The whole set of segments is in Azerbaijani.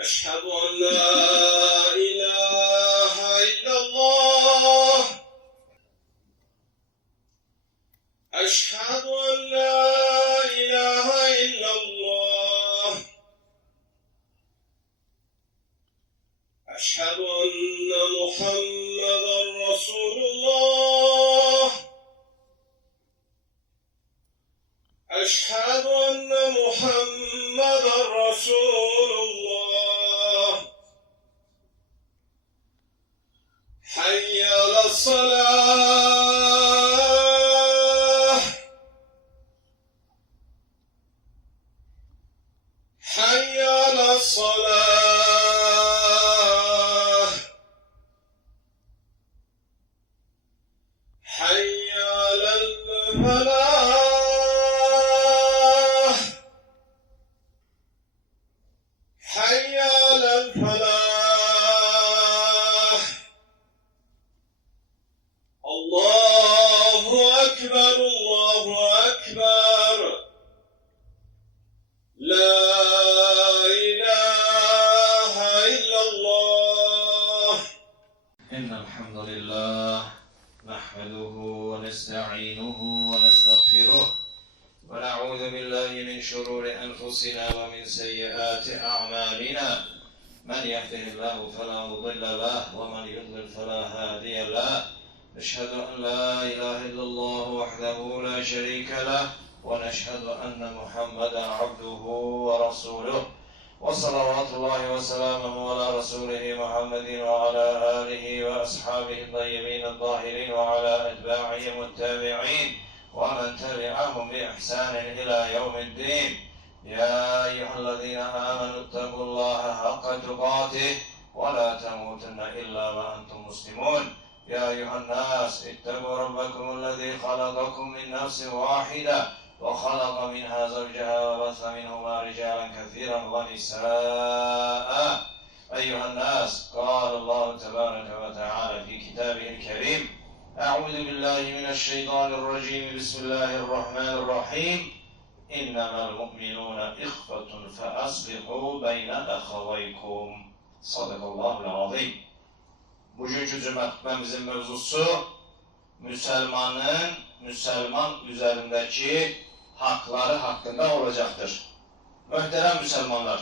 أشهد أن لا إله إلا الله. أشهد أن لا إله إلا الله. أشهد أن محمدا رسول الله. أشهد أن محمدا رسول الله. حي على الصلاة. حي على الصلاة. حي على الفلاح. حي على الفلاح. الله أكبر الله أكبر. لا إله إلا الله. إن الحمد لله نحمده ونستعينه ونستغفره ونعوذ بالله من شرور أنفسنا ومن سيئات أعمالنا. من يهده الله فلا مضل له ومن يضلل فلا هادي له. نشهد أن لا إله إلا الله وحده لا شريك له ونشهد أن محمدا عبده ورسوله وصلوات الله وسلامه على رسوله محمد وعلى آله وأصحابه الطيبين الطاهرين وعلى أتباعهم التابعين ومن تبعهم بإحسان إلى يوم الدين. يا أيها الذين آمنوا اتقوا الله حق تقاته ولا تموتن إلا وأنتم مسلمون. يا أيها الناس اتقوا ربكم الذي خلقكم من نفس واحدة وخلق منها زوجها وبث منهما رجالا كثيرا ونساء. أيها الناس قال الله تبارك وتعالى في كتابه الكريم: أعوذ بالله من الشيطان الرجيم. بسم الله الرحمن الرحيم. إنما المؤمنون إخوة فأصلحوا بين أخويكم. Sadakallahu l-azim. Bugünkü cümle hutbemizin mevzusu Müslüman üzerindeki hakları hakkında olacaktır. Muhterem Müslümanlar,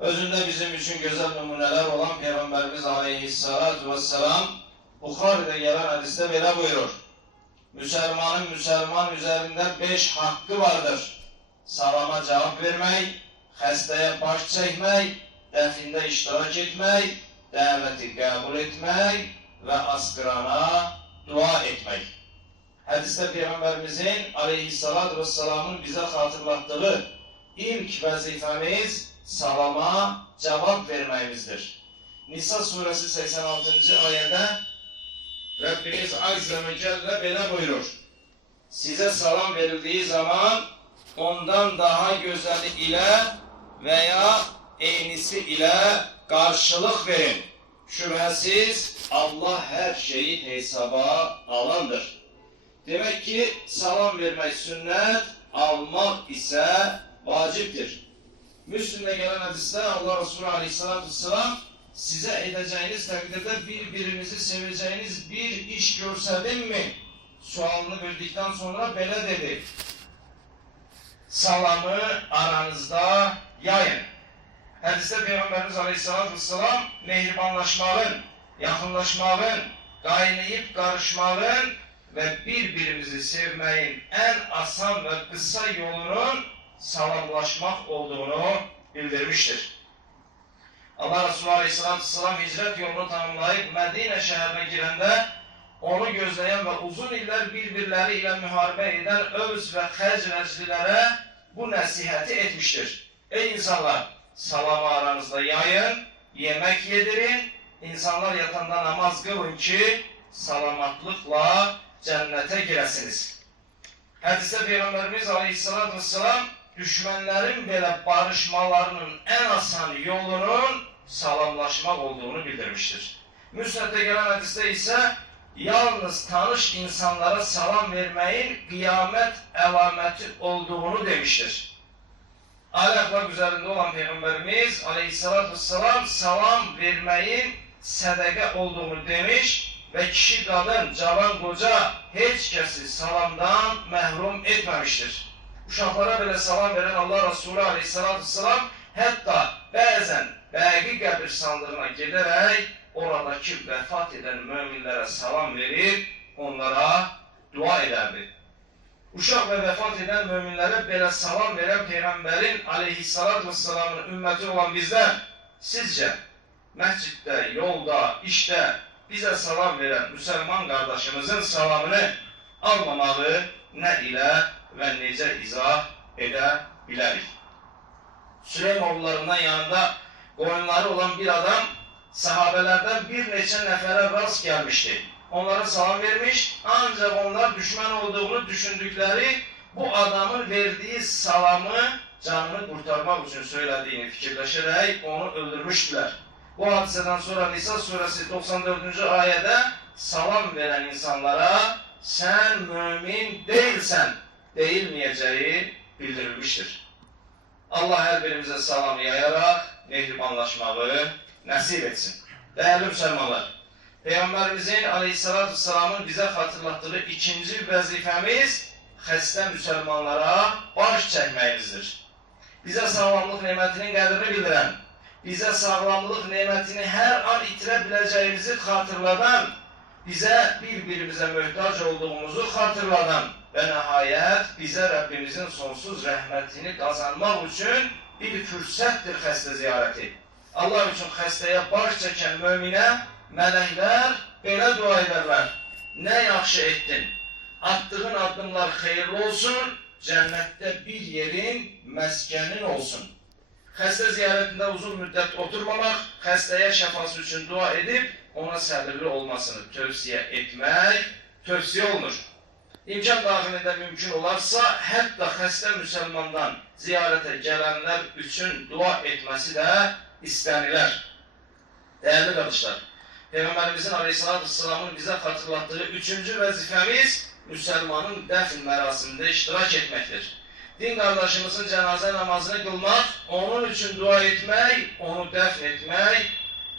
özünde bizim için güzel numuneler olan Peygamberimiz Aleyhisselatü Vesselam Bukhari'de gelen hadiste böyle buyurur: Müslümanın Müslüman üzerinde 5 hakkı vardır. Salama cevap vermek, hastaya baş çekmek, definde iştirak etmek, daveti kabul etmek ve askırana dua etmek. Hadiste Peygamberimizin Aleyhisselatü Vesselam'ın bize hatırlattığı ilk vazifemiz salama cevap vermemizdir. Nisa suresi 86. ayette Rabbimiz Azze ve Celle böyle buyurur: size salam verildiği zaman ondan daha güzeli ile veya eynisi ile karşılık verin. Şüphesiz Allah her şeyi hesaba alandır. Demek ki salam vermek sünnet, almak ise vaciptir. Müslim'de gelen hadiste Allah Resulü Aleyhisselatü Vesselam size edeceğiniz takdirde birbirinizi seveceğiniz bir iş görselim mi? Sualını verdikten sonra böyle dedi: salamı aranızda yayın. Hadiste Peygamberimiz Aleyhisselatü Vesselam mehribanlaşmanın, yakınlaşmanın, kaynayıp karışmanın ve birbirimizi sevmeyin en asan ve kısa yolunun salamlaşmak olduğunu bildirmiştir. Allah Resulü Aleyhisselatü Vesselam hicret yolunu tanımlayıp Medine şehrine girende onu gözleyen ve uzun iller birbirleriyle muharebe eden Övs ve Hezreclilere bu nasihati etmiştir. Ey insanlar! Salamı aranızda yayın, yemek yedirin, insanlar yatanda namaz kılın ki salamatlıkla cennete giresiniz. Hadiste Peygamberimiz Aleyhisselatü Vesselam düşmanların böyle barışmalarının en asan yolunun salamlaşmak olduğunu bildirmiştir. Müsned'de gelen hadiste ise yalnız tanış insanlara salam vermeyin kıyamet alameti olduğunu demiştir. Ali əxlaq üzərində olan Peyğəmbərimiz aleyhissalatü vesselam salam verməyin sədəqə olduğunu demiş və kişi, qadın, cavan, qoca heç kəsi salamdan məhrum etməmişdir. Uşaqlara belə salam verən Allah Resulü aleyhissalatü vesselam hətta bəzən Bəqi qəbirstanlığına gedərək oradakı vəfat edən möminlərə salam verib onlara dua edərdi. Uşaq və vəfat edən möminlərə belə salam verən Peyğəmbərin aleyhissalatü vesselamın ümməti olan bizlər sizcə məsciddə, yolda, işdə bizə salam verən müsəlman qardaşımızın salamını almamağı nə ilə və necə izah edə bilərik? Süleymoğullarından yanında qoyunları olan bir adam sahabələrdən bir neçə nəfərə rast gəlmişdi. Onlara salam vermiş, ancaq onlar düşmən olduğunu düşündükləri bu adamın verdiyi salamı canını qurtarmaq üçün söylədiyini fikirləşərək onu öldürmüşdülər. Bu hadisədən sonra Nisa surəsi 94-cü ayədə salam verən insanlara sən mümin deyilsən deyilməyəcəyi bildirilmişdir. Allah hər birimizə salam yayaraq mehribanlaşmağı nəsib etsin. Dəyərli müsəlmanlar, Peyğəmbərimizin aleyhissalatü vesselamın bizə xatırlatdığı ikinci vəzifəmiz xəstə müsəlmanlara baş çəkməyimizdir. Bizə sağlamlıq nemətinin qədrini bildirən, bizə sağlamlıq nemətini hər an itirə biləcəyimizi xatırladan, bizə bir-birimizə möhtac olduğumuzu xatırladan və nəhayət bizə Rəbbimizin sonsuz rəhmətini qazanmaq üçün bir fürsətdir xəstə ziyarəti. Allah üçün xəstəyə baş çəkən möminə mələklər belə dua edərlər. Nə yaxşı etdin, attığın addımlar xeyirli olsun, cənnətdə bir yerin, məskənin olsun. Xəstə ziyarətində uzun müddət oturmamaq, xəstəyə şəfası üçün dua edib, ona səbirli olmasını tövsiyə etmək tövsiyə olunur. İmkan daxilində mümkün olarsa, hətta xəstə müsəlmandan ziyarətə gələnlər üçün dua etməsi də istənilər. Dəyərli qardaşlar, Peyğəmbərimizin aleyhissalatü vesselamın bizə xatırlatdığı üçüncü vəzifəmiz müsəlmanın dəfn mərasimində iştirak etməkdir. Din qardaşımızın cənazə namazını qılmaq, onun üçün dua etmək, onu dəfn etmək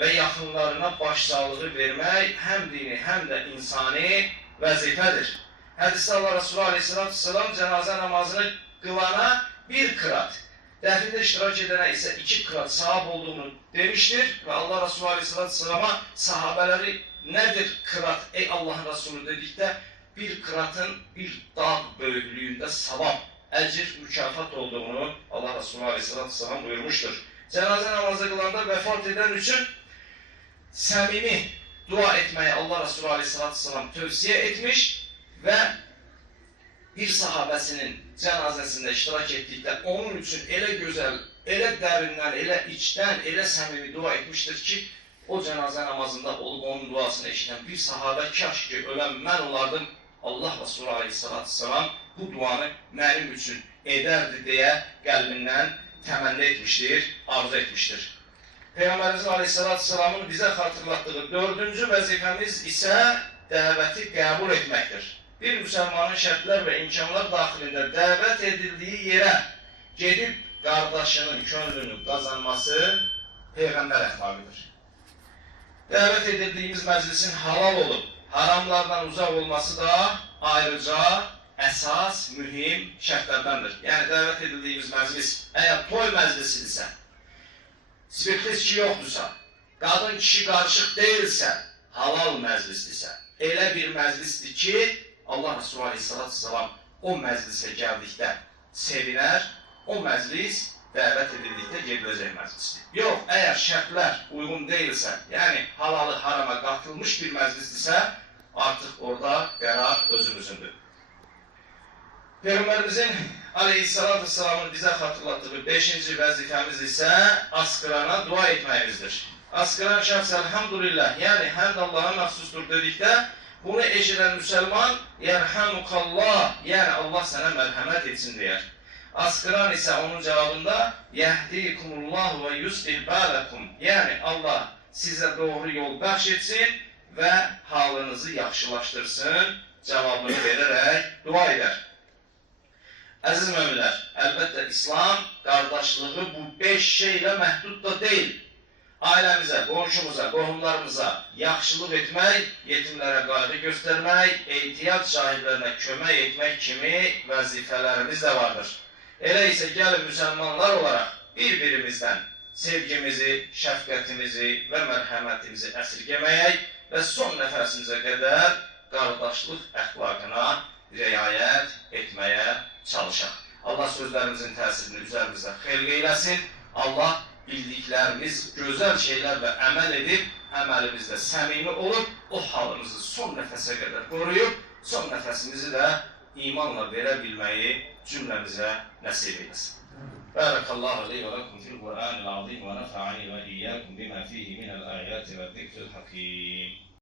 və yaxınlarına başsağlığı vermək həm dini, həm də insani vəzifədir. Hədisdə Allah Resulü aleyhissalatü vesselam cənazə namazını qılana bir qırat, dəfində iştirak edənə isə 2 qırat savab olduğunu demişdir və Allah Resulü aleyhissalatü vesselama sahabələri nədir qırat ey Allahın Resulü dedikdə bir qıratın bir dağ böyüklüyündə savab, əcr, mükafat olduğunu Allah Resulü aleyhissalatü vesselam buyurmuşdur. Cənazə namazı qılanda vəfat edən üçün səmimi dua etməyi Allah Resulü aleyhissalatü vesselam tövsiyə etmiş və bir sahabəsinin cənazəsində iştirak etdikdə onun üçün elə gözəl, elə dərindən, elə içdən, elə səmimi dua etmişdir ki, o cənazə namazında olub onun duasını eşidən bir sahabə kaş ki, ölən mən olardım, Allah Resulü aleyhissalatü vesselam bu duanı mənim üçün edərdi deyə qəlbindən təmənni etmişdir, arzu etmişdir. Peyğəmbərimizin aleyhissalatü vesselamın bizə xatırlatdığı dördüncü vəzifəmiz isə dəvəti qəbul etməkdir. Bir müsəlmanın şərtlər və imkanlar daxilində dəvət edildiyi yerə gedib qardaşının könlünü qazanması Peyğəmbər əxlaqıdır. Dəvət edildiyimiz məclisin halal olub, haramlardan uzaq olması da ayrıca əsas, mühim şərtlərdəndir. Yəni, dəvət edildiyimiz məclis, əgər toy məclisidirsə, spirtli içki yoxdursa, qadın kişi qarışıq deyilsə, halal məclisdirsə, elə bir məclisdir ki, Allah Resulü aleyhissalatü vesselam o məclisə gəldikdə sevinər, o məclis dəvət edildikdə gediləcək məclisdir. Yox, əgər şərtlər uyğun deyilsə, yəni halalı harama qatılmış bir məclisdirsə, artıq orada qərar özümüzündür. Peyğəmbərimizin aleyhissalatü vesselamın bizə xatırlatdığı 5-ci vəzifəmiz isə asqırana dua etməyimizdir. Asqıran şəxs elhamdülillah, yəni həmd Allaha məxsusdur dedikdə, bunu eşidən müsəlman, yərhamukallah, yəni Allah sənə mərhəmət etsin deyər. Asqıran isə onun cavabında, yəhdikumullahu və yuslih bələkum, yəni Allah sizə doğru yol bəxş etsin və halınızı yaxşılaşdırsın cavabını verərək dua edər. Əziz möminlər, əlbəttə İslam qardaşlığı bu 5 şeylə məhdud da deyil. Ailəmizə, qonşumuza, qohumlarımıza yaxşılıq etmək, yetimlərə qayğı göstərmək, ehtiyac sahiblərinə kömək etmək kimi vəzifələrimiz də vardır. Elə isə gəlin müsəlmanlar olaraq bir-birimizdən sevgimizi, şəfqətimizi və mərhəmətimizi əsirgəməyək və son nəfəsimizə qədər qardaşlıq əxlaqına riayət etməyə çalışaq. Allah sözlərimizin təsirini üzərimizdə xeyr eyləsin. Allah bildiklərimiz gözəl şeylərlə əməl edib, əməlimizdə səmimi olub, o halımızı son nəfəsə qədər qoruyub, son nəfəsimizi də imanla verə bilməyi cümləmizə nəsib eyləsin. Barakallahu li və lakum fil Qur'anil azim və nafa'ani və iyyakum bima fihi minəl ayati və zikril hakim.